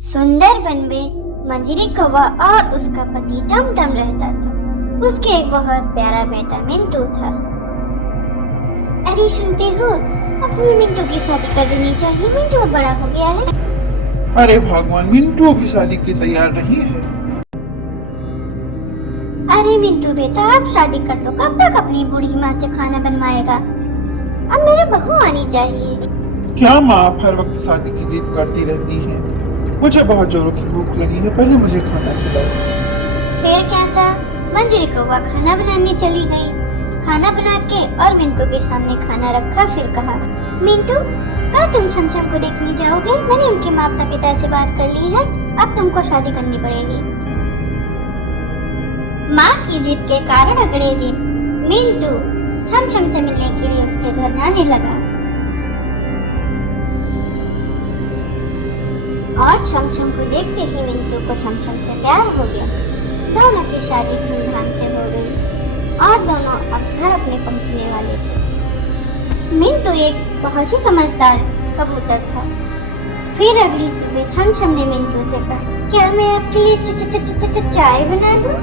सुंदर वन में मंजरी कौवा और उसका पति टमटम रहता था। उसके एक बहुत प्यारा बेटा मिंटू था। अरे सुनते हो, अब हमें मिंटू की शादी कर देनी चाहिए। मिंटू अब बड़ा हो गया है। अरे भगवान, मिंटू अभी शादी की तैयार नहीं है। अरे मिंटू बेटा, अब शादी कर लो। कब तक अपनी बूढ़ी माँ से खाना बनवाएगा? अब मेरी बहू आनी चाहिए। क्या माँ आप हर वक्त शादी की जिद करती रहती है? मुझे बहुत जोरों की भूख लगी है, पहले मुझे खाना खिलाओ। फिर क्या था, मंजरी कौवा खाना बनाने चली गई। खाना बना के और मिंटू के सामने खाना रखा। फिर कहा, मिंटू कल तुम छमछम को देखने जाओगे। मैंने उनके माता पिता से बात कर ली है, अब तुमको शादी करनी पड़ेगी। माँ की जिद के कारण अगले दिन मिंटू छमछम से मिलने के लिए उसके घर जाने लगा और छमछम को देखते ही मिंटू को छमछम से प्यार हो गया। दोनों की शादी धूमधाम से हो गई और दोनों अब घर अपने पहुंचने वाले थे। मिंटू एक बहुत ही समझदार कबूतर था। फिर अगली सुबह छमछम ने मिंटू से कहा, क्या मैं आपके लिए चाय बना दूं?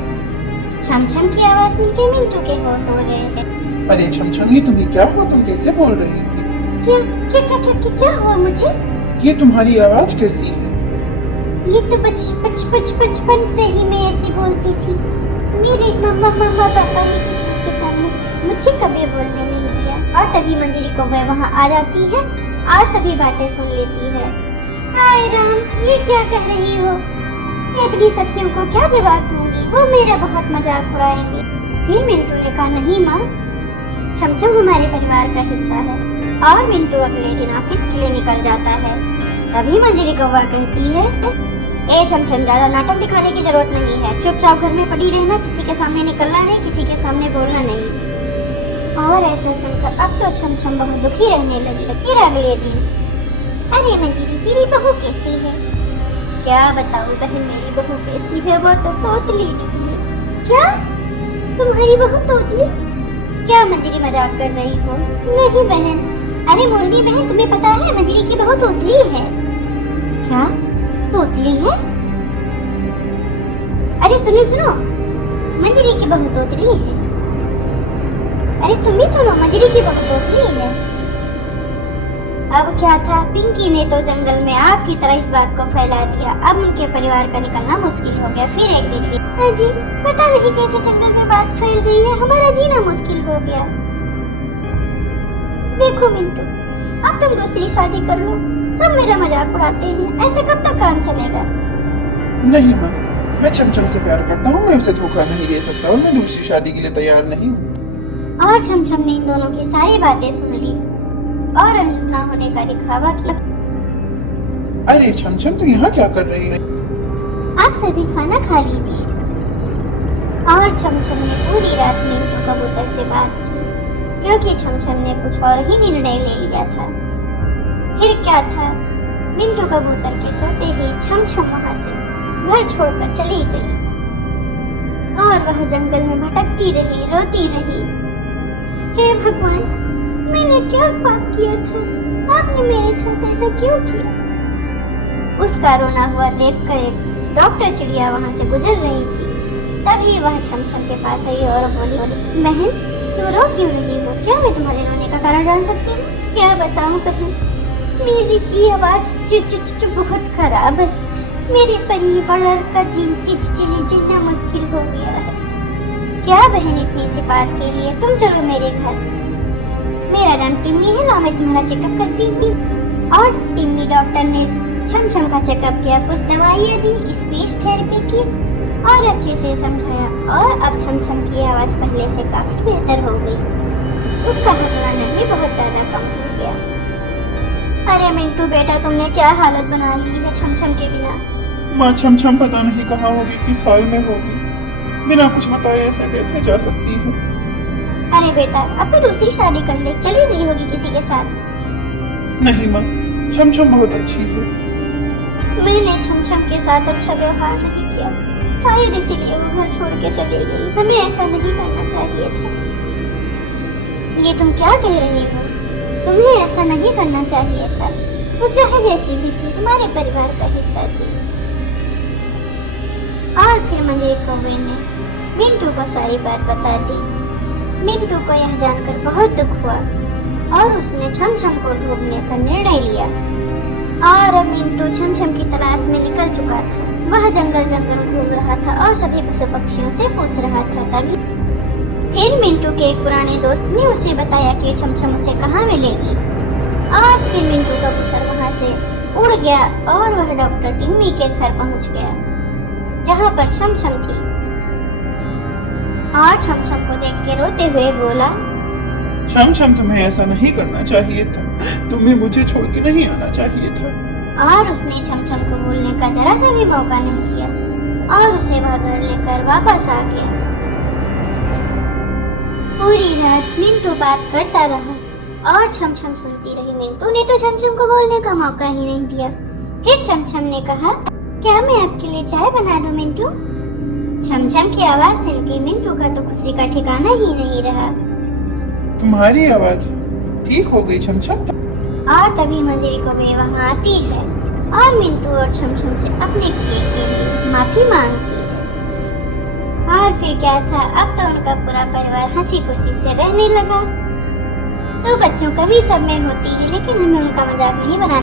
छमछम की आवाज सुन के मिंटू के होश उड़ गए। अरे छमछमनी, तुम्हें क्या हुआ? तुम कैसे बोल रही हो? क्या क्या क्या क्या क्या, क्या हुआ मुझे? ये तुम्हारी आवाज कैसी है? ये तो बचपन से ही मैं ऐसी बोलती थी। मेरे मम्मा पापा ने किसी के सामने मुझे कभी बोलने नहीं दिया। और तभी मंजरी कौवा वहाँ आ जाती है और सभी बातें सुन लेती है। हाय राम, ये क्या कह रही हो? मैं अपनी सखियों को क्या जवाब दूंगी? वो मेरा बहुत मजाक उड़ाएंगे। फिर मिंटू ने कहा, नहीं माँ, छमछम हमारे परिवार का हिस्सा है। और मिंटू अगले दिन ऑफिस के लिए निकल जाता है। तभी मंजरी कौवा कहती है, ए छमछम, ज्यादा नाटक दिखाने की जरूरत नहीं है। चुपचाप घर में पड़ी रहना, किसी के सामने निकलना नहीं, किसी के सामने बोलना नहीं। और ऐसा सुनकर अब तो छमछम बहुत दुखी रहने लगी। फिर अगले दिन, अरे मंजरी, तेरी बहू कैसी है? क्या बताऊं बहन, मेरी बहू कैसी है? वो तो तोतली निकली। क्या तुम्हारी बहू तोतली? क्या मंजरी मजाक कर रही हो? नहीं बहन। अरे मुरली बहन, तुम्हें पता है मंजरी की बहू तोतली है। क्या तोतली है? अरे सुनो सुनो, मंजरी की बहू तोतली है। अरे तुम भी सुनो, मंजरी की बहू तोतली है। अब क्या था, पिंकी ने तो जंगल में आग की तरह इस बात को फैला दिया। अब उनके परिवार का निकलना मुश्किल हो गया। फिर एक दिन जी, पता नहीं कैसे जंगल में बात फैल गई है, हमारा जीना मुश्किल हो गया। देखो मिंटू, अब तुम दूसरी शादी कर लो। सब मेरा मजाक उड़ाते हैं, ऐसे कब तक काम चलेगा? नहीं माँ, मैं छमछम से प्यार करता हूँ, मैं उसे धोखा नहीं दे सकता और मैं दूसरी शादी के लिए तैयार नहीं हूँ। और छमछम ने इन दोनों की सारी बातें सुन ली और अनसुना होने का दिखावा किया। अरे छमछम, तुम यहाँ क्या कर रही है? आप सभी खाना खा लीजिए। और छमछम ने पूरी रात मिंटू कबूतर से बात की, क्योंकि छमछम ने कुछ और ही निर्णय ले लिया था। फिर क्या था, मिंटू कबूतर के सोते ही छमछम वहां से घर छोड़कर चली गई और वह जंगल में भटकती रही, रोती रही। हे भगवान, मैंने क्या पाप किया था? आपने मेरे साथ ऐसा क्यों किया? उसका रोना हुआ देखकर एक डॉक्टर चिड़िया वहां से गुजर रही थी। तभी वह छमछम के पास आई और बोली, बहन, तू रो क्यों रही हो? क्या मैं तुम्हारे रोने का कारण जान सकती हूँ? क्या बताऊं बहन, मेरी की आवाज बहुत खराब है। मेरे परिवार का जीना मुश्किल हो गया है। क्या बहन, इतनी सी बात के लिए तुम चलो मेरे घर। मेरा नाम टिम्मी है ना, मैं तुम्हारा चेकअप करती हूँ। और टिम्मी डॉक्टर ने छमछम का चेकअप किया, कुछ दवाइयाँ दी, स्पीच थेरेपी की और अच्छे से समझाया। और अब छमछम की आवाज पहले से काफी बेहतर हो गई। उसका हकलाना भी बहुत ज्यादा कम हो गया। अरे मिंटू बेटा, तुमने क्या हालत बना ली है छमछम के बिना? माँ, छमछम पता नहीं कहाँ होगी, किस हाल में होगी। बिना कुछ बताए ऐसे कैसे जा सकती है? अरे बेटा, अब तो दूसरी शादी कर ले, चली गई होगी किसी के साथ। नहीं माँ, छमछम बहुत अच्छी है। मैंने छमछम के साथ अच्छा व्यवहार नहीं किया, शायद इसीलिए वो घर छोड़ के चली गई। हमें ऐसा नहीं करना चाहिए था। ये तुम क्या कह रही हो? तुम्हें ऐसा नहीं करना चाहिए था। वो चाहे जैसी भी थी हमारे परिवार का हिस्सा थी। और फिर मंजरी कौवे ने मिंटू को सारी बात बता दी। मिंटू को यह जानकर बहुत दुख हुआ और उसने छमछम को ढूंढने का निर्णय लिया। और अब मिंटू छमछम की तलाश में निकल चुका था। वह जंगल जंगल घूम रहा था और सभी पशु पक्षियों से पूछ रहा था। तभी फिर मिंटू के एक पुराने दोस्त ने उसे बताया कि छमछम उसे कहाँ मिलेगी। और फिर मिंटू का पुत्र वहां से उड़ गया और वह डॉक्टर टिम्मी के घर पहुंच गया, जहां पर छमछम थी। और छमछम को देख के रोते हुए बोला, छमछम, तुम्हें ऐसा नहीं करना चाहिए था। तुम्हें मुझे छोड़ के नहीं आना चाहिए था। और उसने छमछम को बोलने का जरा सा भी मौका नहीं दिया और उसे वह घर लेकर वापस आ गया। पूरी रात मिंटू बात करता रहा और छमछम सुनती रही। मिंटू ने तो छमछम को बोलने का मौका ही नहीं दिया। फिर छमछम ने कहा, क्या मैं आपके लिए चाय बना दूं मिंटू? छमछम की आवाज सुन के मिंटू का तो खुशी का ठिकाना ही नहीं रहा। तुम्हारी आवाज ठीक हो गई छमछम। और तभी मंजरी कौवे वहाँ आती है और मिंटू और छमछम से अपने किए के लिए माफी मांगती है। और फिर क्या था, अब तो उनका पूरा परिवार हंसी खुशी से रहने लगा। तो बच्चों कभी सब में होती है, लेकिन हमें उनका मजाक नहीं बनाना